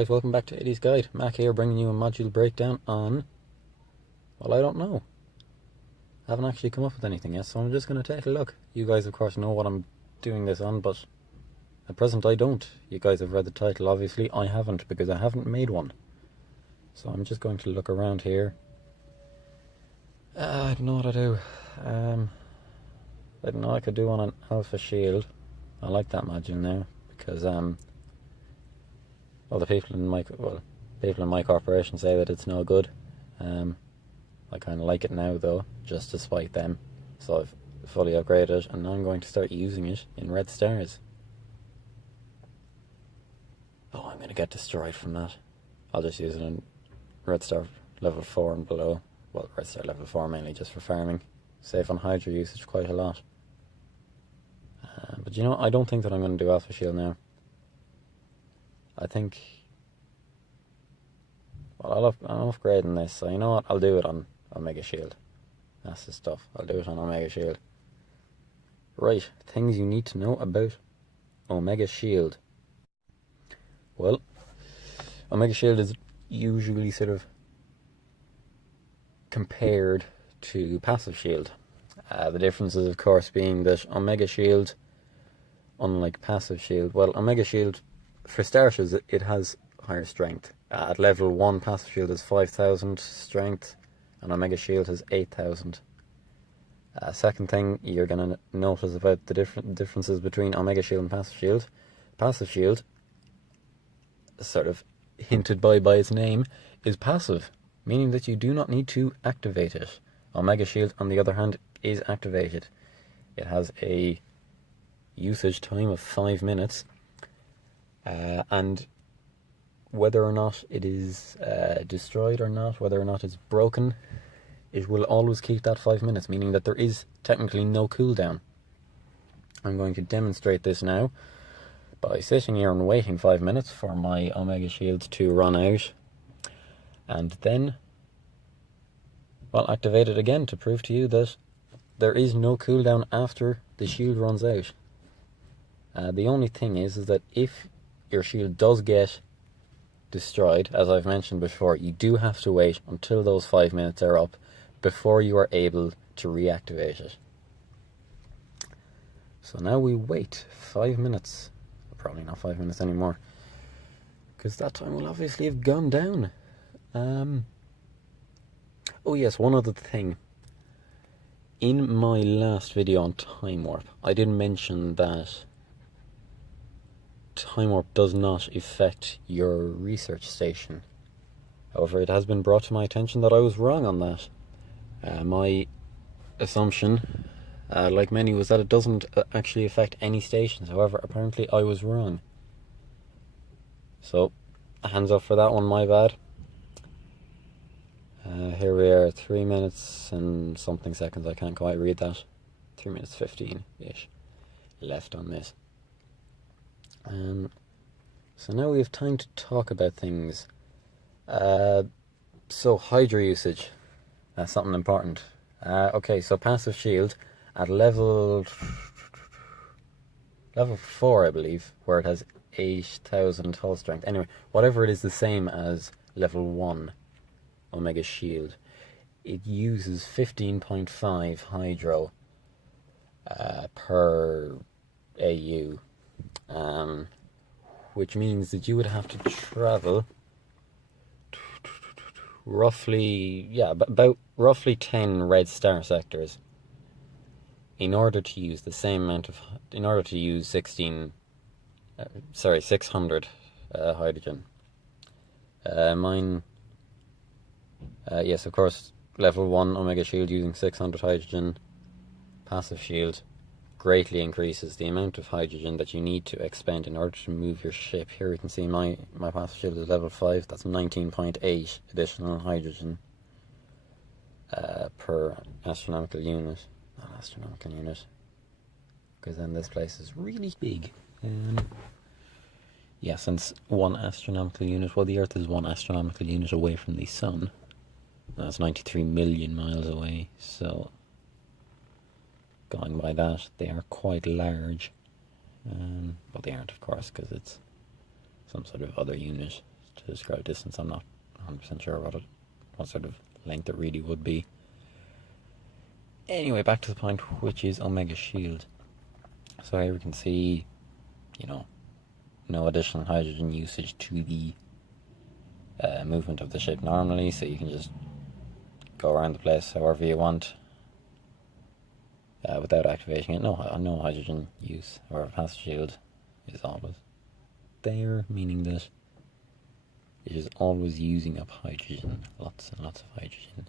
guys, welcome back to Eddie's Guide. Mac here bringing you a module breakdown on, well, I don't know. I haven't actually come up with anything yet, so I'm just going to take a look. You guys of course know what I'm doing this on, but at present I don't. You guys have read the title, obviously. I haven't, because I haven't made one. So I'm just going to look around here. I don't know what to do. I don't know, I could do one on Alpha Shield. I like that module now, because well, the people in my corporation say that it's no good. I kind of like it now though, just to spite them. So I've fully upgraded it, and now I'm going to start using it in Red Stars. Oh, I'm going to get destroyed from that. I'll just use it in Red Star level 4 and below. Well, Red Star level 4 mainly just for farming. Save on Hydra usage quite a lot. But you know, I don't think that I'm going to do Alpha Shield now. I think, well, I'm upgrading this, so you know what, I'll do it on Omega Shield. That's the stuff, I'll do it on Omega Shield. Right, things you need to know about Omega Shield. Well, Omega Shield is usually sort of compared to Passive Shield. The differences, of course, being that Omega Shield, unlike Passive Shield, well, Omega Shield, for starters, it has higher strength. At level 1, Passive Shield has 5,000 strength, and Omega Shield has 8,000. Second thing you're going to notice about the differences between Omega Shield and Passive Shield, sort of hinted by its name, is passive, meaning that you do not need to activate it. Omega Shield, on the other hand, is activated. It has a usage time of 5 minutes, and whether or not it is destroyed or not, whether or not it's broken, it will always keep that 5 minutes, meaning that there is technically no cooldown. I'm going to demonstrate this now by sitting here and waiting 5 minutes for my Omega Shield to run out, and then, well, activate it again to prove to you that there is no cooldown after the shield runs out. The only thing is that if your shield does get destroyed, as I've mentioned before, you do have to wait until those 5 minutes are up before you are able to reactivate it. So now we wait 5 minutes. Probably not 5 minutes anymore, because that time will obviously have gone down. Oh yes, one other thing. In my last video on Time Warp, I did mention that Time Warp does not affect your research station. However, it has been brought to my attention that I was wrong on that. My assumption, like many, was that it doesn't actually affect any stations. However, apparently I was wrong. So, hands up for that one, my bad. Here we are, 3 minutes and something seconds, I can't quite read that. 3 minutes 15-ish left on this. So now we have time to talk about things. So Hydra usage, that's something important. Okay, so Passive Shield at level 4, I believe, where it has 8,000 hull strength. Anyway, whatever it is, the same as level 1 Omega Shield. It uses 15.5 hydro per AU, which means that you would have to travel about roughly 10 red star sectors in order to use the same amount of, in order to use 600 hydrogen. Yes, of course, level 1 Omega Shield using 600 hydrogen. Passive Shield greatly increases the amount of hydrogen that you need to expend in order to move your ship. Here we can see my Passive Shield is level 5, that's 19.8 additional hydrogen per astronomical unit. Not astronomical unit, because then this place is really big. Yeah, since 1 astronomical unit, well, the Earth is 1 astronomical unit away from the Sun. That's 93 million miles away, so going by that, they are quite large. But they aren't, of course, because it's some sort of other unit to describe distance. I'm not 100% sure what sort of length it really would be. Anyway, back to the point, which is Omega Shield. So here we can see, no additional hydrogen usage to the movement of the ship normally, so you can just go around the place however you want without activating it. No hydrogen use. However, passive shield is always there, meaning that it is always using up hydrogen, lots and lots of hydrogen.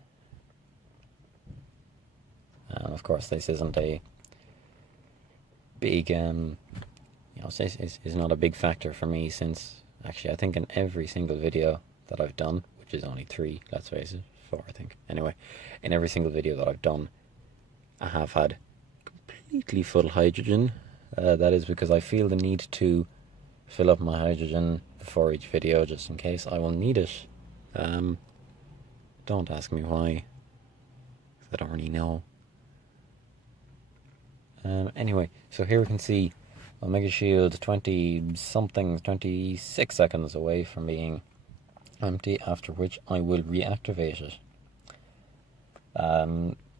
And of course, this isn't a big, is not a big factor for me, since actually I think in every single video that I've done, which is only 3, let's face it, 4 I think, anyway, in every single video that I've done, I have had completely full hydrogen. That is because I feel the need to fill up my hydrogen before each video, just in case I will need it. Don't ask me why, because I don't really know. Anyway, so here we can see Omega Shield 26 seconds away from being empty, after which I will reactivate it.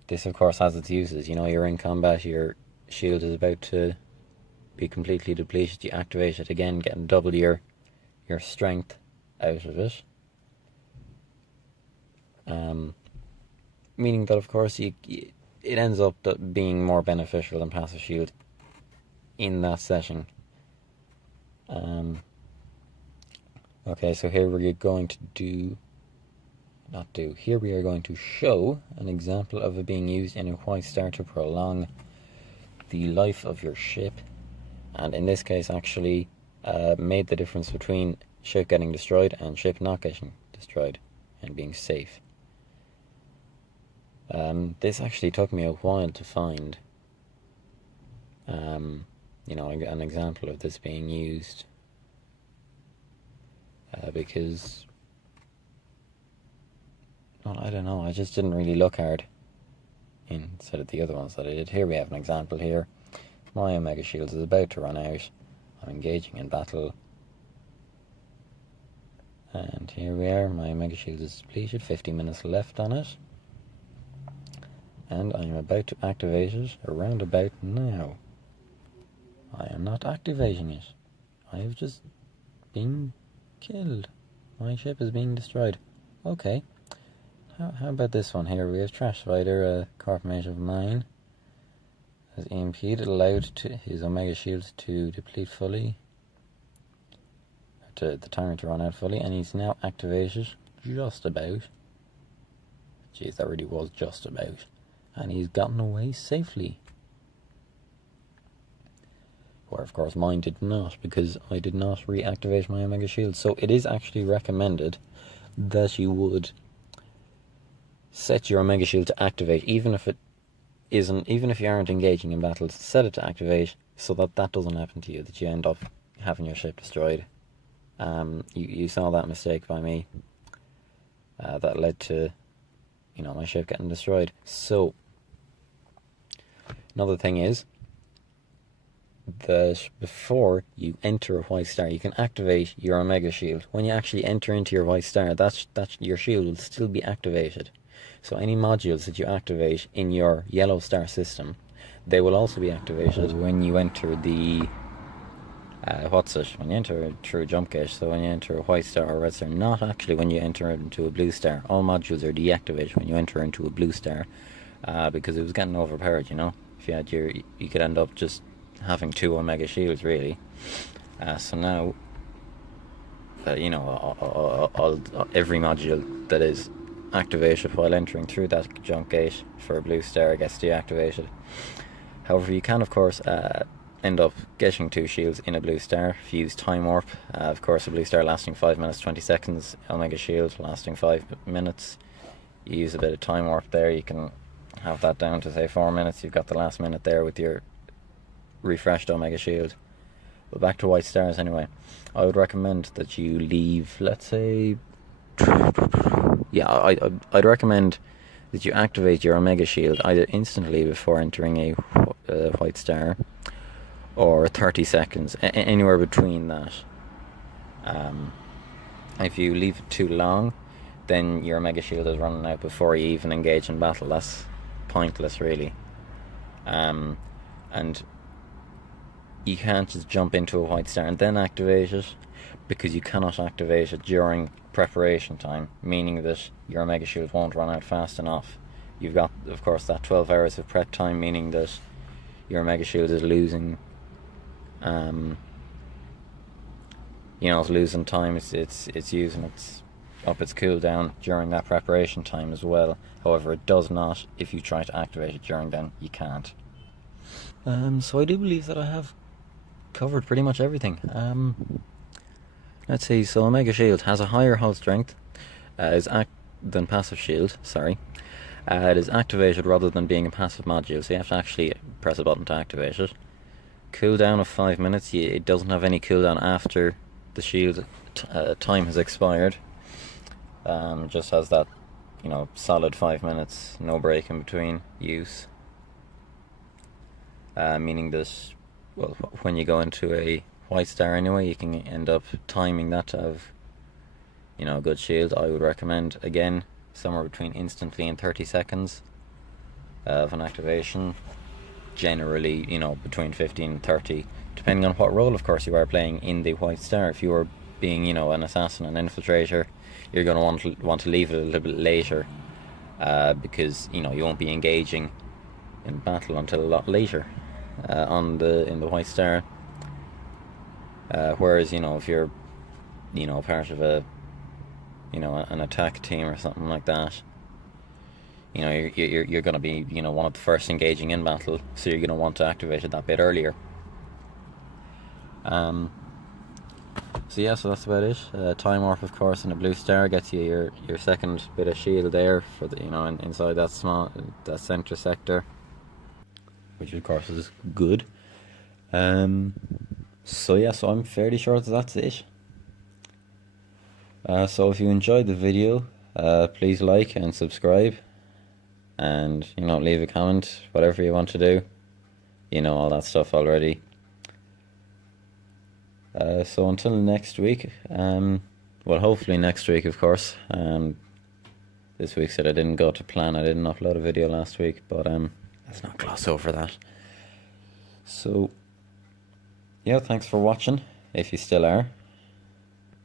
This of course has its uses. You're in combat, your shield is about to be completely depleted, you activate it again, getting double your strength out of it. Meaning that of course it ends up being more beneficial than passive shield in that setting. Okay, so here we are going to here we are going to show an example of it being used in a White Star to prolong the life of your ship, and in this case actually made the difference between ship getting destroyed and ship not getting destroyed and being safe. This actually took me a while to find an example of this being used, because I don't know, I just didn't really look hard instead of the other ones that I did. Here we have an example here. My Omega Shield is about to run out. I'm engaging in battle. And here we are, my Omega Shield is depleted, 50 minutes left on it. And I am about to activate it around about now. I am not activating it. I have just been killed. My ship is being destroyed. Okay. How about this one here? We have Trash Spider, a corp mate of mine. Has EMP'd, allowed his Omega Shield to deplete fully. The timer to run out fully, and he's now activated just about. Jeez, that really was just about. And he's gotten away safely. Where of course mine did not, because I did not reactivate my Omega Shield. So it is actually recommended that you would set your Omega Shield to activate, even if you aren't engaging in battle, set it to activate so that doesn't happen to you, that you end up having your ship destroyed. You saw that mistake by me. That led to, my ship getting destroyed. So, another thing is that before you enter a White Star, you can activate your Omega Shield. When you actually enter into your White Star, that's your shield will still be activated. So any modules that you activate in your Yellow Star system, they will also be activated when you enter the when you enter through a jump gate. So when you enter a White Star or Red Star, not actually when you enter into a Blue Star. All modules are deactivated when you enter into a Blue Star, because it was getting overpowered. If you had you could end up just having 2 Omega Shields really. So now, every module that is activated while entering through that jump gate for a Blue Star gets deactivated. However, you can of course end up getting 2 shields in a Blue Star if you use Time Warp. Of course, a Blue Star lasting 5 minutes 20 seconds, Omega Shield lasting 5 minutes. You use a bit of Time Warp there, you can have that down to say 4 minutes. You've got the last minute there with your refreshed Omega Shield. But back to White Stars anyway. I would recommend that you leave, let's say, I'd recommend that you activate your Omega Shield either instantly before entering a White Star, or 30 seconds, anywhere between that. If you leave it too long, then your Mega Shield is running out before you even engage in battle. That's pointless, really. And you can't just jump into a White Star and then activate it, because you cannot activate it during preparation time, meaning that your Mega Shield won't run out fast enough. You've got, of course, that 12 hours of prep time, meaning that your Mega Shield is losing, it's losing time. It's using its cooldown during that preparation time as well. However, it does not if you try to activate it during then. You can't. So I do believe that I have covered pretty much everything. Let's see. So Omega Shield has a higher hull strength than Passive Shield. Sorry. It is activated rather than being a passive module, so you have to actually press a button to activate it. Cooldown of 5 minutes. It doesn't have any cooldown after the shield time has expired. Just has that, solid 5 minutes, no break in between use. Meaning that, well, when you go into a White Star anyway, you can end up timing that to have, a good shield. I would recommend, again, somewhere between instantly and 30 seconds of an activation. Generally, between 15 and 30, depending on what role, of course, you are playing in the White Star. If you are being, an assassin, an infiltrator, you're going to want to leave it a little bit later, because you won't be engaging in battle until a lot later in the White Star. Whereas if you're part of a an attack team or something like that, you're going to be one of the first engaging in battle, so you're going to want to activate it that bit earlier. So that's about it. Time Warp, of course, and a Blue Star gets you your second bit of shield there for the inside that center sector, which of course is good. So I'm fairly sure that's it. So if you enjoyed the video, please like and subscribe, and leave a comment, whatever you want to do. All that stuff already. So until next week, hopefully next week, of course. This week said I didn't go to plan. I didn't upload a video last week, but let's not gloss over that. So thanks for watching, if you still are.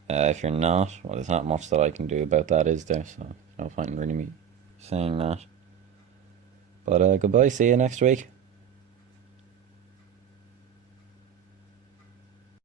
If you're not, well, there's not much that I can do about that, is there? So no point in really me saying that. But goodbye, see you next week.